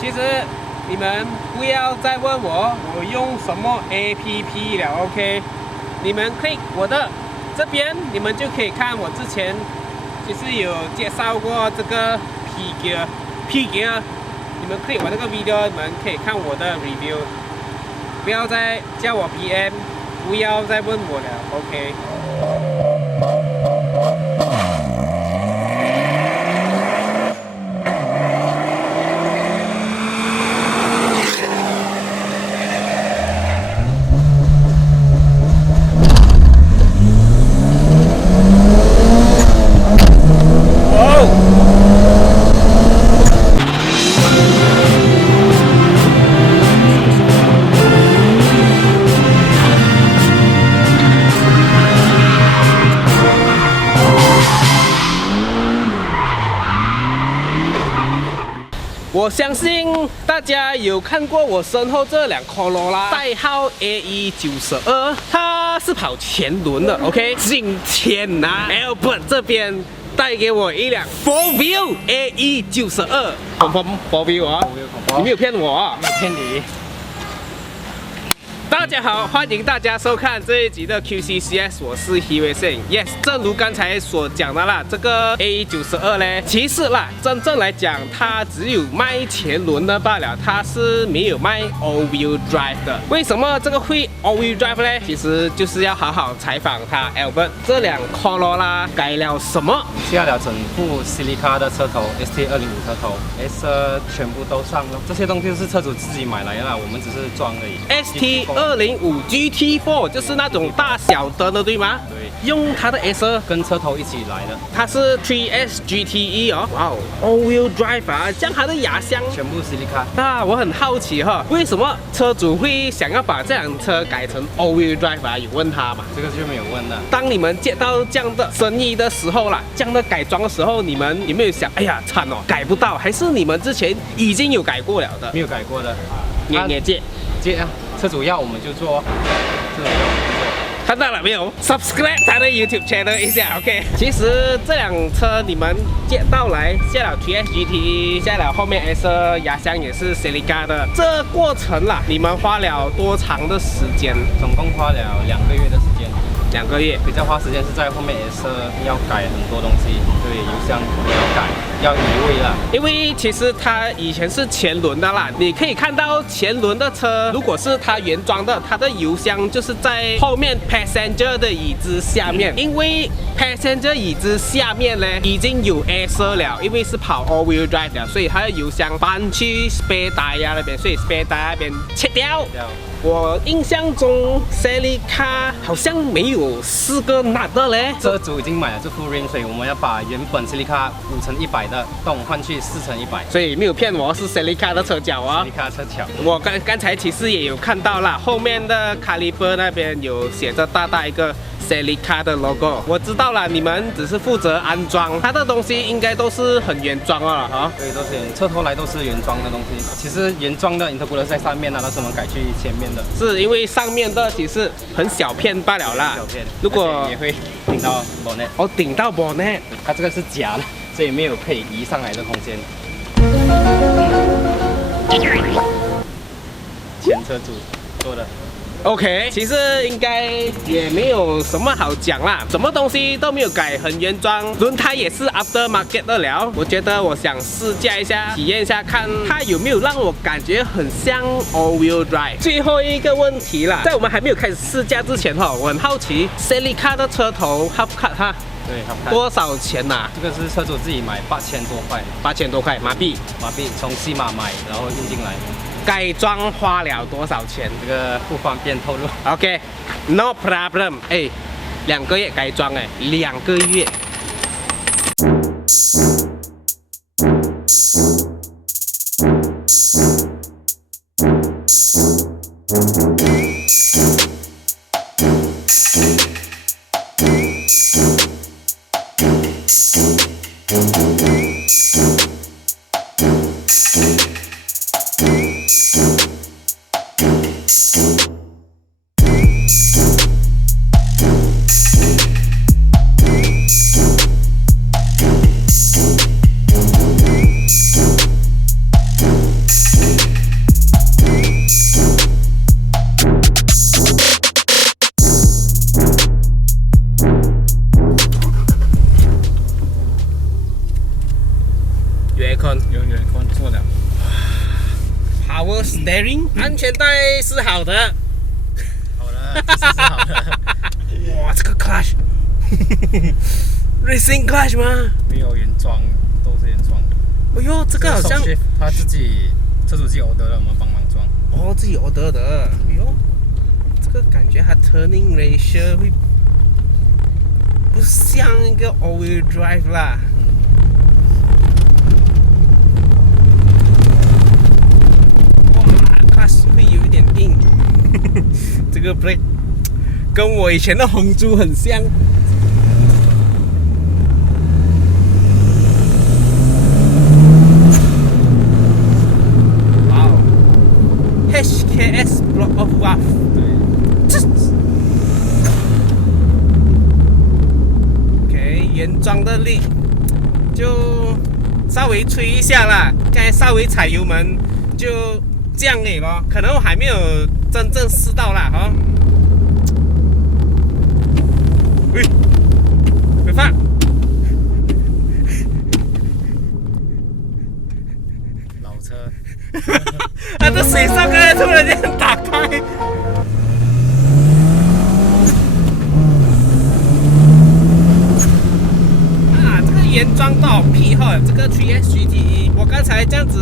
其实你们不要再问我用什么 APP 了 ，OK？ 你们 click 我的这边，你们就可以看我之前就是有介绍过这个 P gear，你们 click 我那个 video， 你们可以看我的 review。不要再叫我 PM， 不要再问我了 ，OK？我相信大家有看过我身后这辆 Corolla， 代号 AE92， 它是跑前轮的 ，OK？ 今天Albert 这边带给我一辆 4View AE92， 4View 啊，你没有骗我啊，没有骗你。大家好，欢迎大家收看这一集的 QCCS， 我是 Hiwei。Yes， 正如刚才所讲的啦，这个 AE92呢，其实啦，真正来讲，它只有卖前轮的罢了，它是没有卖 All-Wheel Drive 的。为什么这个会 All-Wheel Drive 呢？其实就是要好好采访他 Albert， 这辆 Corolla 改了什么？下了整副 Celica 的车头 ST205 车头 ，S 全部都上了，这些东西是车主自己买来的啦，我们只是装而已。ST205 GT4 就是那种大小的对吗？对，用它的 S 跟车头一起来的。它是 3S GTE 哦，哇哦 ，All-Wheel Drive 啊，这样它的压箱全部 Celica。那我很好奇哈，为什么车主会想要把这辆车改成 All-Wheel Drive 啊？有问他吗？这个就没有问了。当你们接到这样的生意的时候啦，这样的改装的时候，你们有没有想，哎呀，惨哦，改不到，还是你们之前已经有改过了的？没有改过的，也借啊，车主要我们就做，车主要我们就做。看到了没有 ？Subscribe 他的 YouTube channel 一下 ，OK。其实这辆车你们接到来下了 3S GT， 下了后面 S 压箱也是 Celica 的，这过程啦，你们花了多长的时间？总共花了2个月的时间。2个月，比较花时间是在后面 S 要改很多东西，对，油箱也要改，要移位啦。因为其实它以前是前轮的啦，你可以看到前轮的车，如果是它原装的，它的油箱就是在后面 passenger 的椅子下面，因为 passenger 椅子下面呢已经有 S 了，因为是跑 all-wheel drive 了，所以它的油箱搬去 spare tire 那边，所以 spare tire 那边切掉。我印象中 Celica 好像没有4个 nut 的嘞。车主已经买了这副 rim， 所以我们要把原本 Celica 5×100的洞换去4×100，所以没有骗我，是 Celica 的车脚啊。Celica 车脚。我刚才其实也有看到啦，后面的 caliper 那边有写着大一个 Celica 的 logo。我知道了，你们只是负责安装，它的东西应该都是很原装了哈。对，都是车头来都是原装的东西。其实原装的 intercooler 在上面啊，但是我们改去前面的。是因为上面的其实很小片罢了啦。小片。如果也会顶到 bonnet。哦，顶到 bonnet。它这个是假的，所以没有可以移上来的空间。前车主做的。OK， 其实应该也没有什么好讲啦，什么东西都没有改，很原装，轮胎也是 aftermarket 的了。我觉得我想试驾一下，体验一下，看它有没有让我感觉很像 all-wheel drive。最后一个问题啦，在我们还没有开始试驾之前哈，我很好奇 Celica 的车头 half cut 哈，对，多少钱呐？这个是车主自己买8000多块，8000多块马币，从西马买，然后运进来。改装花了多少钱？这个不方便透露。OK，no problem。哎，2个月改装哎，2个月。Power Steering， 安全带是好的。好的，这是好的。哇，这个 Clutch，Racing Clutch 吗？没有原装，都是原装的。哎呦，这个好像他自己车主自己 order 的，我们帮忙装。哦，自己 order 的。哎呦，这个感觉它 turning ratio 会不像一个 all-wheel drive 啦。哇 ，clutch 会有一点硬。这个 brake 跟我以前的红猪很像。哇哦 ，HKS Block of Waf。OK， 原装的力就稍微吹一下啦，刚才稍微踩油门就这样而已咯，可能我还没有真正试到啦哈。喂，别放！老车，它的水上刚才突然间打开。这个原装都好屁哈，这个 3S GTE， 我刚才这样子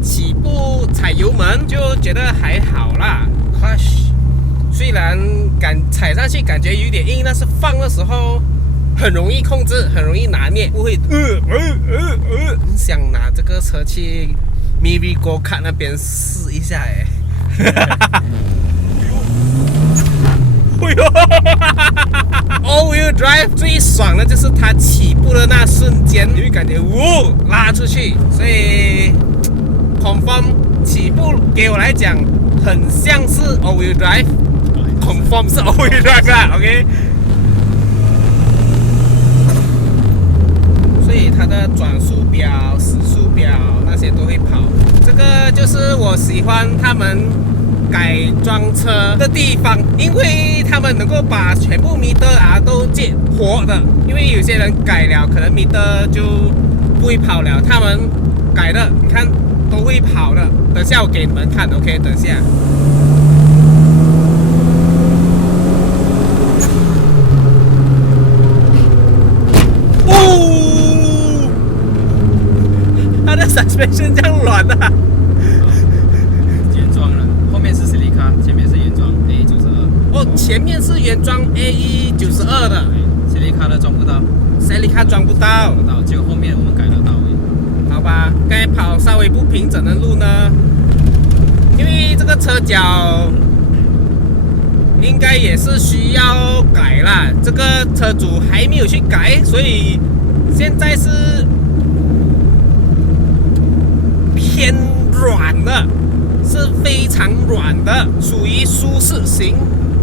起步踩油门就觉得还好啦。Clutch 虽然踩上去感觉有点硬，但是放的时候很容易控制，很容易拿捏，不会很想拿这个车去 Maybe Go Kart 那边试一下哎。哎呦 ，All-wheel drive 最爽的就是它起步的那瞬间，你会感觉拉出去，所以 confirm 起步给我来讲很像是 all-wheel drive。confirm 是 all-wheel drive 啦 ，OK。所以它的转速表、时速表那些都会跑，这个就是我喜欢他们改装车的地方，因为他们能够把全部米德都接活的，因为有些人改了，可能米德就不会跑了，他们改的，你看都会跑的。等下我给你们看 ，OK？ 等下。哦，它的 suspension 这样软啊！原装了，后面是 Celica， 前面是原装 AE92。哦，前面是原装 AE92 的 ，Celica 的装不到 ，Celica 装不到，就后面我们改得到。好吧，刚才跑稍微不平整的路呢，因为这个车脚应该也是需要改啦，这个车主还没有去改，所以现在是偏软的，是非常软的，属于舒适型。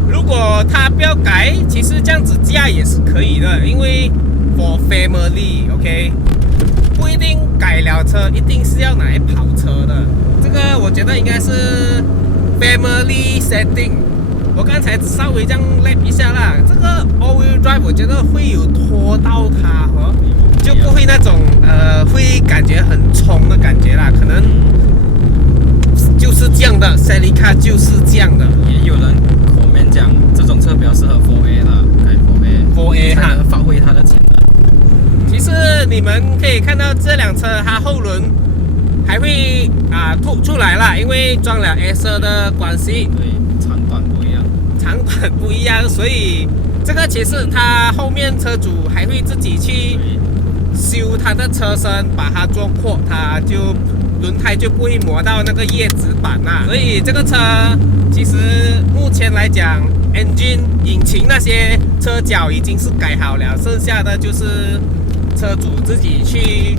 如果他不要改，其实这样子驾也是可以的，因为 for family，OK， 不一定改了车一定是要拿来跑车的。这个我觉得应该是 family setting。我刚才稍微这样 lap 一下啦，这个 all-wheel drive 我觉得会有拖到它就不会那种会感觉很冲的感觉啦，可能就是这样的 ，Celica 就是这样的。也有人comment讲这种车比较适合 4A 啦，改 4A 哈，才能发挥它的潜能。其实你们可以看到这辆车它后轮还会凸出来啦，因为装了 S 的关系。对，长短不一样。长短不一样，所以这个其实它后面车主还会自己去修它的车身，把它做阔，它就轮胎就不会磨到那个叶子板啦。所以这个车其实目前来讲 ，engine 引擎那些车脚已经是改好了，剩下的就是车主自己去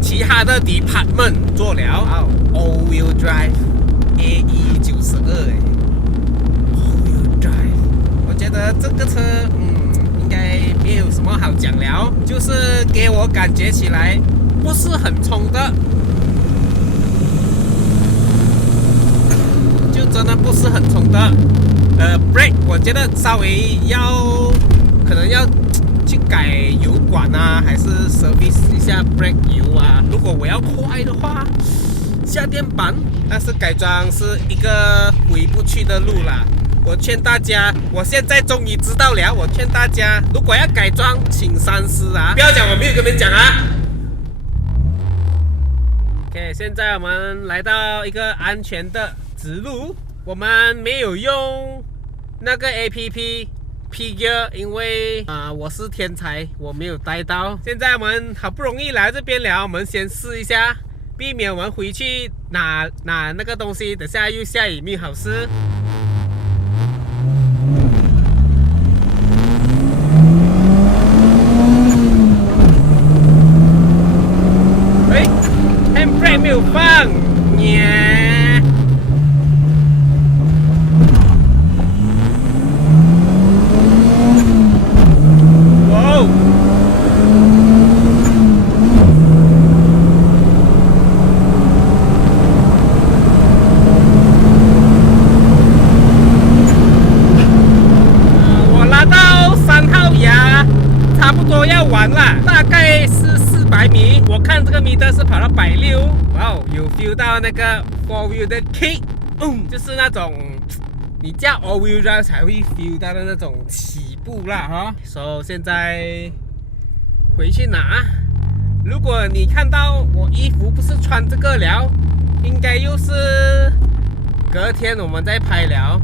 其他的 department 做了。All-wheel drive AE92我觉得这个车，应该没有什么好讲了，就是给我感觉起来不是很冲的，就真的不是很冲的。brake 我觉得稍微可能要去改油管啊，还是 service 一下 brake 油啊。如果我要快的话，下电板，但是改装是一个回不去的路啦。我劝大家，我现在终于知道了。我劝大家，如果要改装，请三思啊！不要讲我没有跟你们讲啊。OK， 现在我们来到一个安全的直路，我们没有用那个 APP P-Gear， 因为我是天才，我没有带到。现在我们好不容易来这边了，我们先试一下，避免我们回去拿那个东西，等下又下雨没好事。handbrake 没有放，耶！哇哦！我拉到3号牙，差不多要完了，大概是400米。我看这个米的是跑到160，哇哦，有 feel 到那个 4 wheel 的 kick， 就是那种你叫 all wheel drive 才会 feel 到的那种起步啦哈。所以现在回去拿。如果你看到我衣服不是穿这个了，应该又是隔天我们再拍了。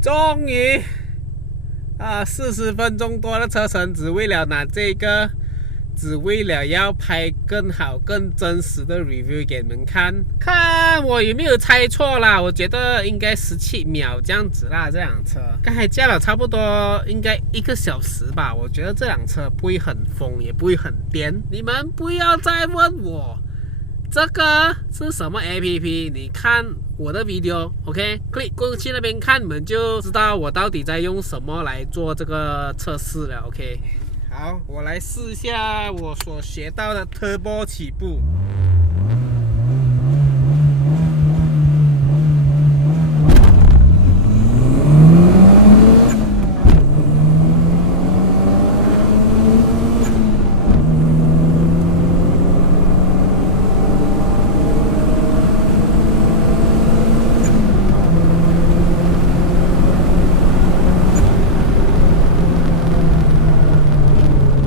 终于40分钟多的车程，只为了拿这个，只为了要拍更好、更真实的 review 给你们看。看我有没有猜错啦？我觉得应该17秒这样子啦。这辆车刚才驾了差不多应该1个小时吧。我觉得这辆车不会很疯，也不会很颠。你们不要再问我这个是什么 APP， 你看我的 video OK，click 过去那边看，你们就知道我到底在用什么来做这个测试了。 OK， 好，我来试一下我所学到的 Turbo 起步。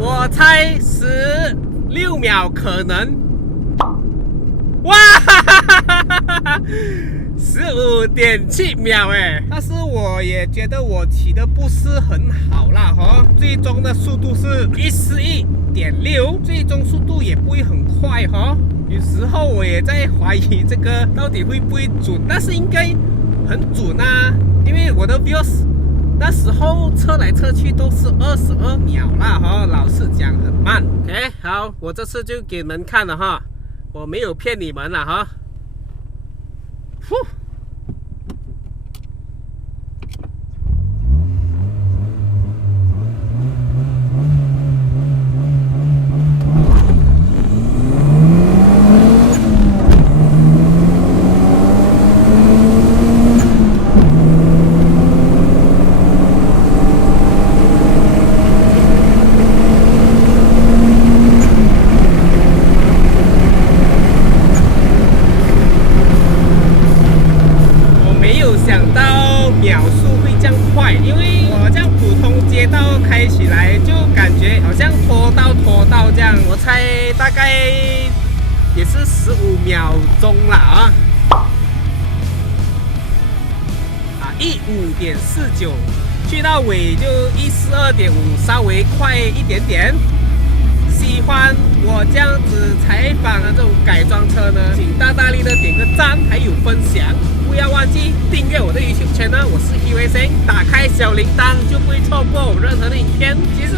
我猜16秒可能，哇，15.7秒哎！但是我也觉得我骑的不是很好啦哈，最终的速度是141.6，最终速度也不会很快哈。有时候我也在怀疑这个到底会不会准，但是应该很准啊，因为我的 views。那时候测来测去都是22秒啦哈，老实讲很慢。OK， 好，我这次就给你们看了哈，我没有骗你们了哈。想到秒速会这样快，因为我这样普通街道开起来就感觉好像拖到这样。我猜大概也是15秒钟啦15.49，去到尾就142.5，稍微快一点点。喜欢我这样子采访的这种改装车呢，请大力的点个赞，还有分享。不要忘记订阅我的 YouTube channel， 我是 HeroSing， 打开小铃铛就不会错过我任何的影片。其实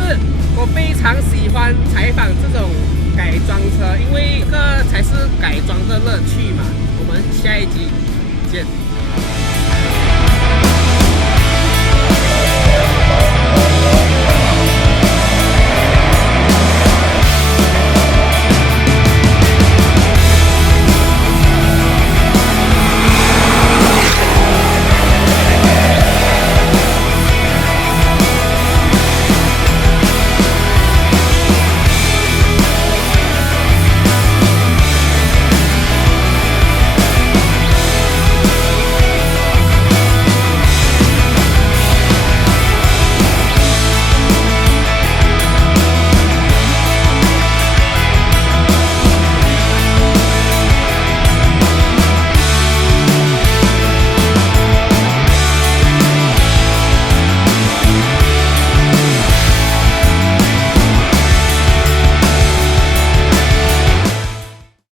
我非常喜欢采访这种改装车，因为这个才是改装的乐趣嘛。我们下一集见。